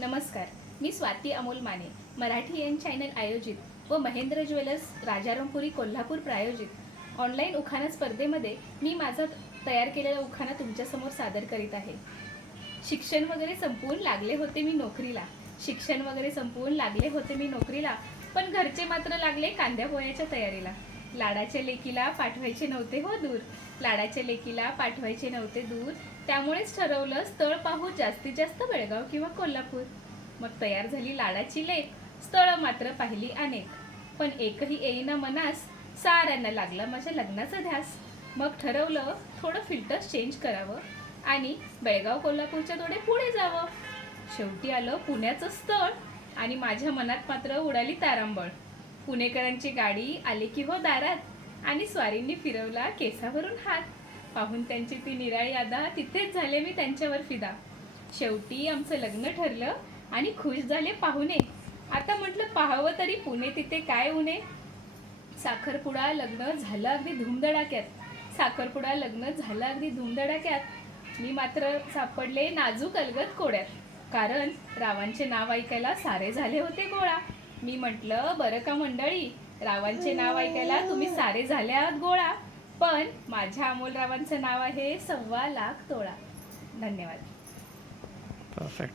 नमस्कार, मी Swati Amol Mane, Marathi N channel आयोजित व महेंद्र ज्वेलर्स राजारामपुरी कोल्हापूर प्रायोजित ऑनलाईन उखाणा स्पर्धेमध्ये मी माझा तयार केलेला उखाणा तुमच्यासमोर सादर करीत आहे। शिक्षण वगैरे संपवून लागले होते मी नोकरीला, पण घरचे मात्र लागले कांद्या पोह्याच्या तयारीला। लाडाच्या लेकीला पाठवायचे नव्हते दूर, त्यामुळेच ठरवलं स्थळ पाहू जास्तीत जास्त बेळगाव किंवा कोल्हापूर। मग तयार झाली लाडाची लेक, स्थळ मात्र पाहिली अनेक, पण एकही येईना मनास, साऱ्यांना लागला माझ्या लग्नाचा ध्यास। मग ठरवलं थोडं फिल्टर्स चेंज करावं आणि बेळगाव कोल्हापूरच्या थोडे पुढे जावं। शेवटी आलं पुण्याचं स्थळ आणि माझ्या मनात मात्र उडाली तारांबळ। पुणेकरांची गाडी आली की हो दारात आणि स्वारींनी फिरवला केसावरून हात। पाहून त्यांची ती निराळी अदा, तिथेच झाले मी त्यांच्यावर फिदा। शेवटी आमचं लग्न ठरलं आणि खुश झाले पाहुणे। आता म्हटलं पाहावं तरी पुणे, तिथे काय उणे। साखरपुडा लग्न झालं अगदी धूमधडाक्यात। मी मात्र सापडले नाजूक अलगद कोड्यात, कारण रावांचे नाव ऐकायला सारे झाले होते गोळा। मी म्हटलं बरं का मंडळी, रावांचे नाव ऐकायला तुम्ही सारे झाले आहात गोळा, पण माझ्या अमोल रावांचं नाव आहे 1.25 लाख तोळा। धन्यवाद। परफेक्ट।